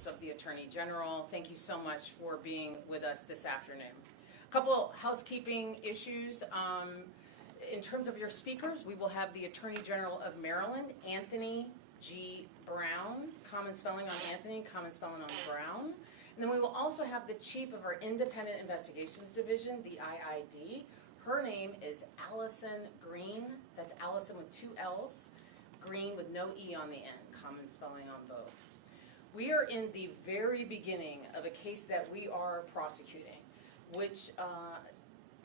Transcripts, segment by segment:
Office of the Attorney General. Thank you so much for being with us this afternoon. A couple housekeeping issues. In terms of your speakers, we will have the Attorney General of Maryland, Anthony G. Brown, common spelling on Anthony, common spelling on Brown. And then we will also have the Chief of our Independent Investigations Division, the IID. Her name is Allison Green. That's Allison with 2 L's. Green with no E on the end, common spelling on both. We are in the very beginning of a case that we are prosecuting, which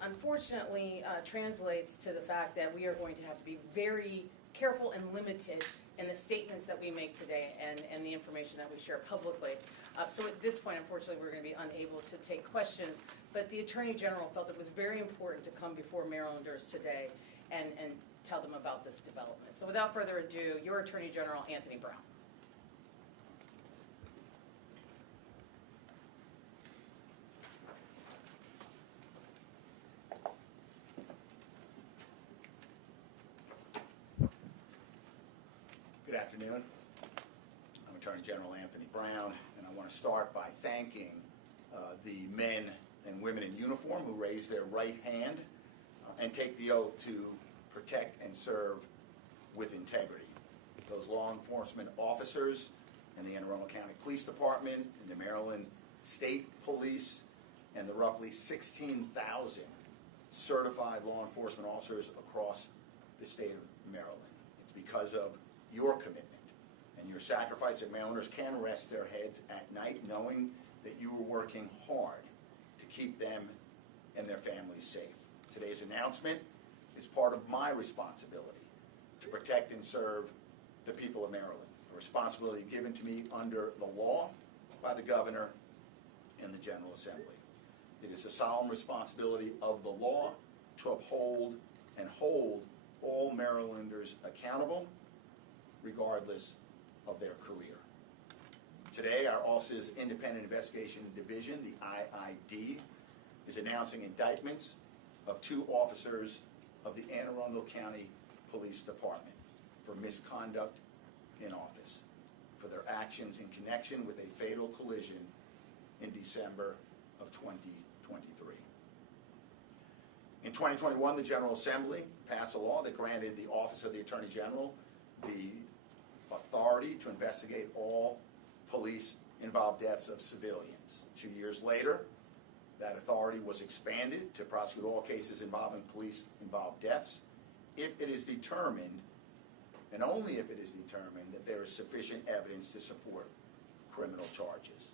unfortunately translates to the fact that we are going to have to be very careful and limited in the statements that we make today and the information that we share publicly. So at this point, unfortunately, we're going to be unable to take questions, but the Attorney General felt it was very important to come before Marylanders today and tell them about this development. So without further ado, your Attorney General, Anthony Brown. Good afternoon. I'm Attorney General Anthony Brown, and I want to start by thanking the men and women in uniform who raise their right hand and take the oath to protect and serve with integrity. Those law enforcement officers in the Anne Arundel County Police Department, in the Maryland State Police, and the roughly 16,000 certified law enforcement officers across the state of Maryland. It's because of your commitment and your sacrifice that Marylanders can rest their heads at night knowing that you are working hard to keep them and their families safe. Today's announcement is part of my responsibility to protect and serve the people of Maryland, a responsibility given to me under the law by the Governor and the General Assembly. It is a solemn responsibility of the law to uphold and hold all Marylanders accountable, regardless of their career. Today, our Office's Independent Investigation Division, the IID, is announcing indictments of 2 officers of the Anne Arundel County Police Department for misconduct in office for their actions in connection with a fatal collision in December of 2023. In 2021, the General Assembly passed a law that granted the Office of the Attorney General the authority to investigate all police-involved deaths of civilians. 2 years later, that authority was expanded to prosecute all cases involving police-involved deaths if it is determined, and only if it is determined, that there is sufficient evidence to support criminal charges.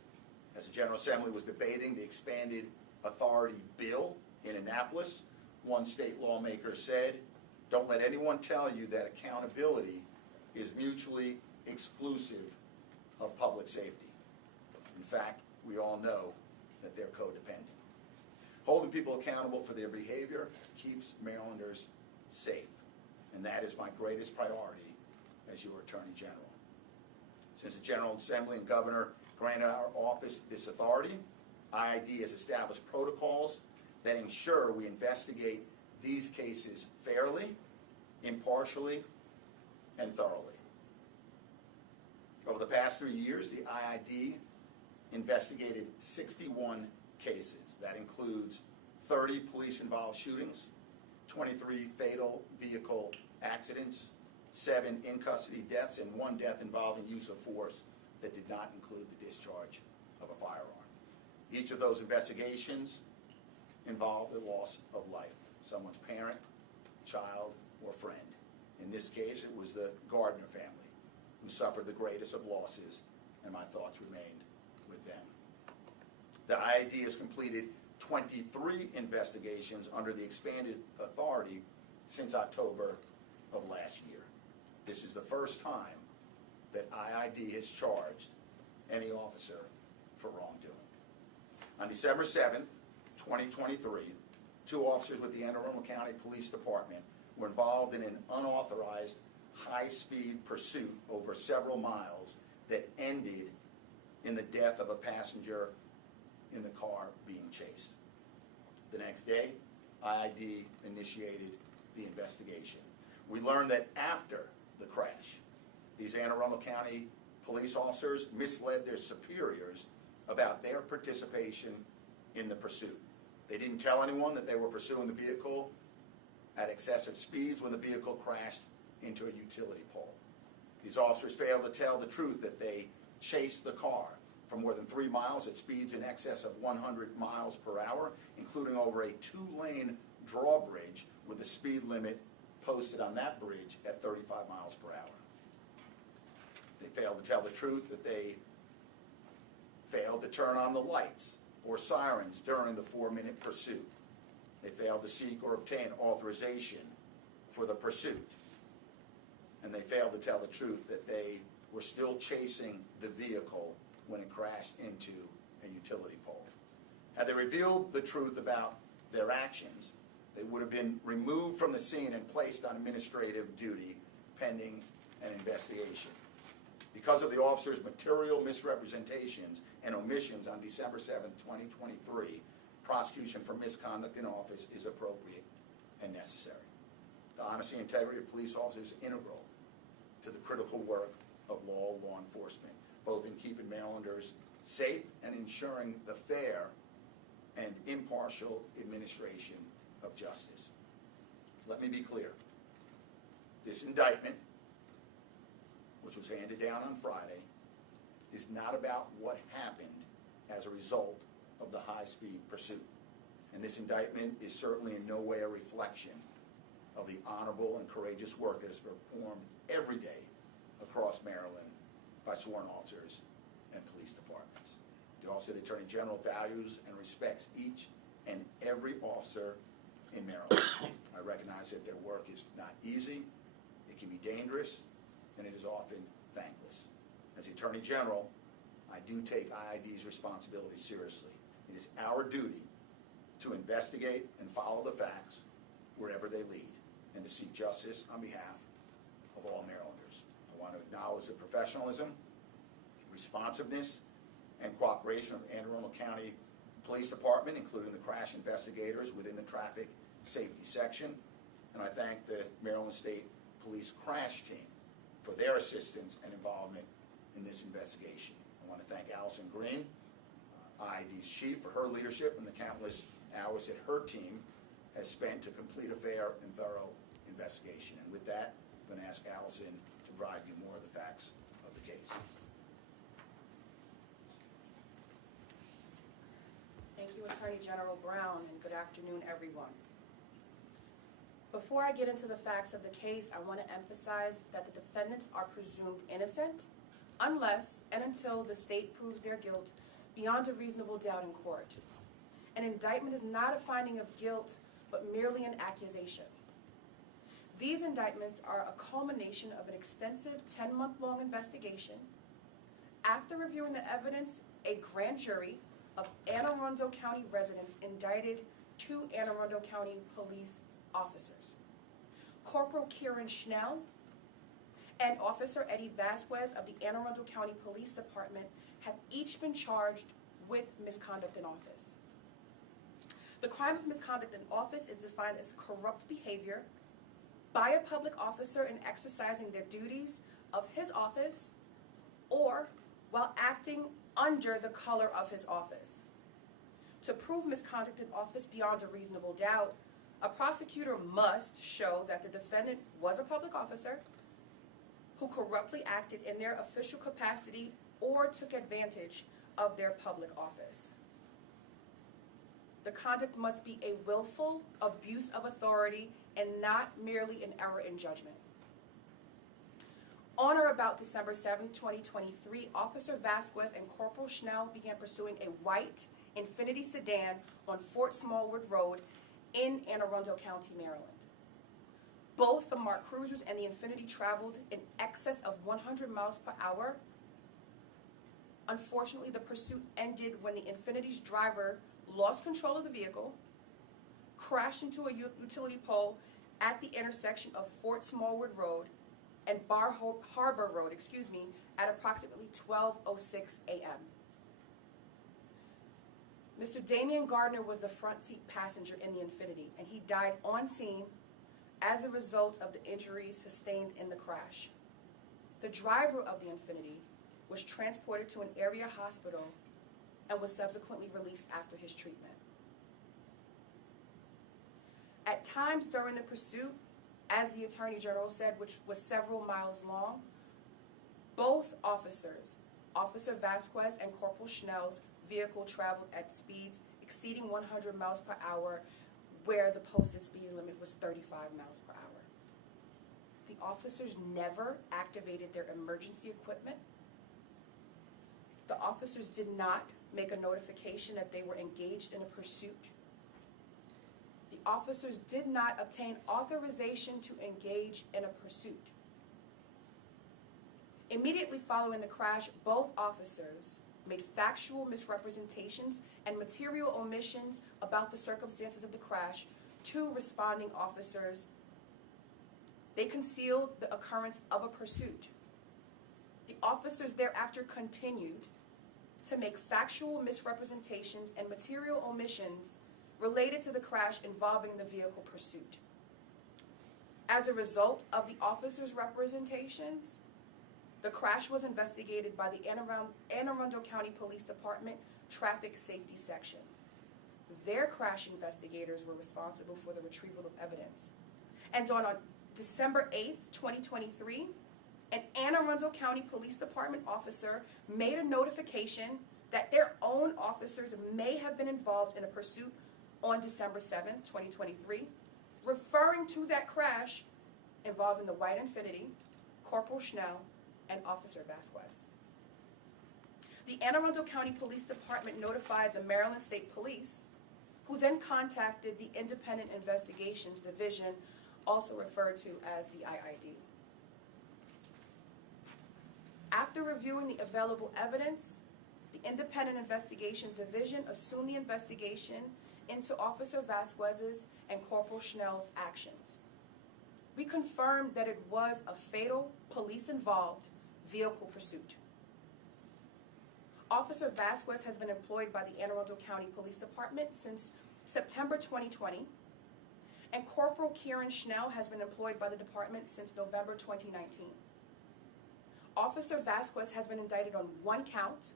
As the General Assembly was debating the expanded authority bill in Annapolis, one state lawmaker said, "Don't let anyone tell you that accountability is mutually exclusive of public safety." In fact, we all know that they're codependent. Holding people accountable for their behavior keeps Marylanders safe, and that is my greatest priority as your Attorney General. Since the General Assembly and Governor granted our office this authority, IID has established protocols that ensure we investigate these cases fairly, impartially, and thoroughly. Over the past 3 years, the IID investigated 61 cases. That includes 30 police-involved shootings, 23 fatal vehicle accidents, 7 in-custody deaths, and 1 death involving use of force that did not include the discharge of a firearm. Each of those investigations involved the loss of life, someone's parent, child, or friend. In this case, it was the Gardner family who suffered the greatest of losses, and my thoughts remained with them. The IID has completed 23 investigations under the expanded authority since October of last year. This is the first time that IID has charged any officer for wrongdoing. On December 7th, 2023, 2 officers with the Anne Arundel County Police Department were involved in an unauthorized high-speed pursuit over several miles that ended in the death of a passenger in the car being chased. The next day, IID initiated the investigation. We learned that after the crash, these Anne Arundel County police officers misled their superiors about their participation in the pursuit. They didn't tell anyone that they were pursuing the vehicle at excessive speeds when the vehicle crashed into a utility pole. These officers failed to tell the truth that they chased the car for more than 3 miles at speeds in excess of 100 miles per hour, including over a 2-lane drawbridge with a speed limit posted on that bridge at 35 miles per hour. They failed to tell the truth that they failed to turn on the lights or sirens during the 4-minute pursuit. They failed to seek or obtain authorization for the pursuit. And they failed to tell the truth that they were still chasing the vehicle when it crashed into a utility pole. Had they revealed the truth about their actions, they would have been removed from the scene and placed on administrative duty pending an investigation. Because of the officers' material misrepresentations and omissions on December 7, 2023, prosecution for misconduct in office is appropriate and necessary. The honesty and integrity of police officers is integral to the critical work of law enforcement, both in keeping Marylanders safe and ensuring the fair and impartial administration of justice. Let me be clear. This indictment, which was handed down on Friday, is not about what happened as a result of the high-speed pursuit. And this indictment is certainly in no way a reflection of the honorable and courageous work that is performed every day across Maryland by sworn officers and police departments. The Office of the Attorney General values and respects each and every officer in Maryland. I recognize that their work is not easy, it can be dangerous, and it is often thankless. As the Attorney General, I do take IID's responsibility seriously. It is our duty to investigate and follow the facts wherever they lead, and to seek justice on behalf of all Marylanders. I want to acknowledge the professionalism, responsiveness, and cooperation of the Anne Arundel County Police Department, including the crash investigators within the traffic safety section. And I thank the Maryland State Police Crash Team for their assistance and involvement in this investigation. I want to thank Allison Green, IID's chief, for her leadership and the countless hours that her team has spent to complete a fair and thorough investigation. And with that, I'm going to ask Allison to provide you more of the facts of the case. Thank you, Attorney General Brown, and good afternoon, everyone. Before I get into the facts of the case, I want to emphasize that the defendants are presumed innocent unless and until the state proves their guilt beyond a reasonable doubt in court. An indictment is not a finding of guilt, but merely an accusation. These indictments are a culmination of an extensive 10-month-long investigation. After reviewing the evidence, a grand jury of Anne Arundel County residents indicted 2 Anne Arundel County police officers. Corporal Schnell and Officer Eddie Vasquez of the Anne Arundel County Police Department have each been charged with misconduct in office. The crime of misconduct in office is defined as corrupt behavior by a public officer in exercising their duties of his office or while acting under the color of his office. To prove misconduct in office beyond a reasonable doubt, a prosecutor must show that the defendant was a public officer who corruptly acted in their official capacity or took advantage of their public office. The conduct must be a willful abuse of authority and not merely an error in judgment. On or about December 7, 2023, Officer Vasquez and Corporal Schnell began pursuing a white Infiniti sedan on Fort Smallwood Road in Anne Arundel County, Maryland. Both the marked cruisers and the Infiniti traveled in excess of 100 miles per hour. Unfortunately, the pursuit ended when the Infiniti's driver lost control of the vehicle, crashed into a utility pole at the intersection of Fort Smallwood Road and Bar Harbor Road, at approximately 12:06 a.m. Mr. Damian Gardner was the front seat passenger in the Infiniti, and he died on scene as a result of the injuries sustained in the crash. The driver of the Infiniti, was transported to an area hospital and was subsequently released after his treatment. At times during the pursuit, as the Attorney General said, which was several miles long, both officers, Officer Vasquez and Corporal Schnell's vehicle traveled at speeds exceeding 100 miles per hour, where the posted speed limit was 35 miles per hour. The officers never activated their emergency equipment. The officers did not make a notification that they were engaged in a pursuit. The officers did not obtain authorization to engage in a pursuit. Immediately following the crash, both officers made factual misrepresentations and material omissions about the circumstances of the crash to responding officers. They concealed the occurrence of a pursuit. The officers thereafter continued to make factual misrepresentations and material omissions related to the crash involving the vehicle pursuit. As a result of the officers' representations, the crash was investigated by the Anne Arundel County Police Department Traffic Safety Section. Their crash investigators were responsible for the retrieval of evidence. And on December 8th, 2023, an Anne Arundel County Police Department officer made a notification that their own officers may have been involved in a pursuit on December 7th, 2023, referring to that crash involving the white Infiniti, Corporal Schnell, and Officer Vasquez. The Anne Arundel County Police Department notified the Maryland State Police, who then contacted the Independent Investigations Division, also referred to as the IID. After reviewing the available evidence, the Independent Investigations Division assumed the investigation into Officer Vasquez's and Corporal Schnell's actions. We confirmed that it was a fatal, police-involved vehicle pursuit. Officer Vasquez has been employed by the Anne Arundel County Police Department since September 2020, and Corporal Schnell has been employed by the department since November 2019. Officer Vasquez has been indicted on 1 count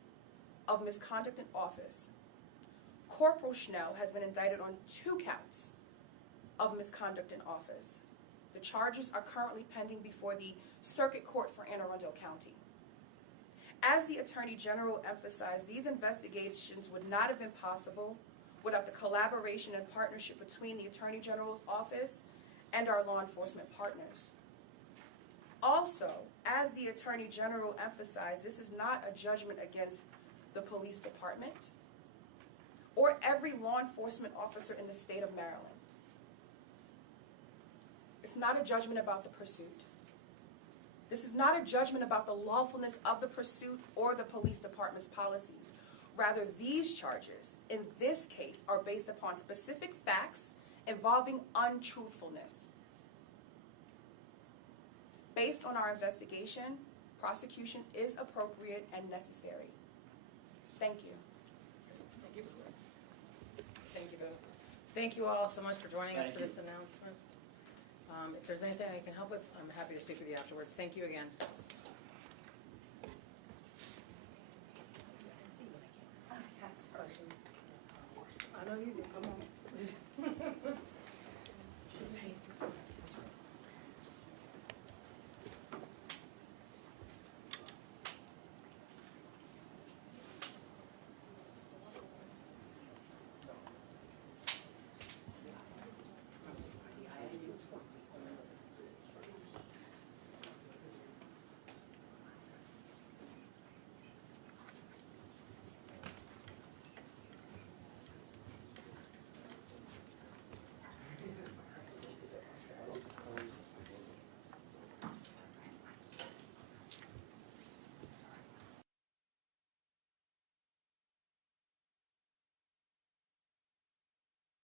of misconduct in office. Corporal Schnell has been indicted on 2 counts of misconduct in office. The charges are currently pending before the Circuit Court for Anne Arundel County. As the Attorney General emphasized, these investigations would not have been possible without the collaboration and partnership between the Attorney General's office and our law enforcement partners. Also, as the Attorney General emphasized, this is not a judgment against the police department or every law enforcement officer in the state of Maryland. It's not a judgment about the pursuit. This is not a judgment about the lawfulness of the pursuit or the police department's policies. Rather, these charges, in this case, are based upon specific facts involving untruthfulness. Based on our investigation, prosecution is appropriate and necessary. Thank you. Thank you. Thank you both. Thank you all so much for joining us for this announcement. If there's anything I can help with, I'm happy to speak with you afterwards. Thank you again. I know you do. Come on.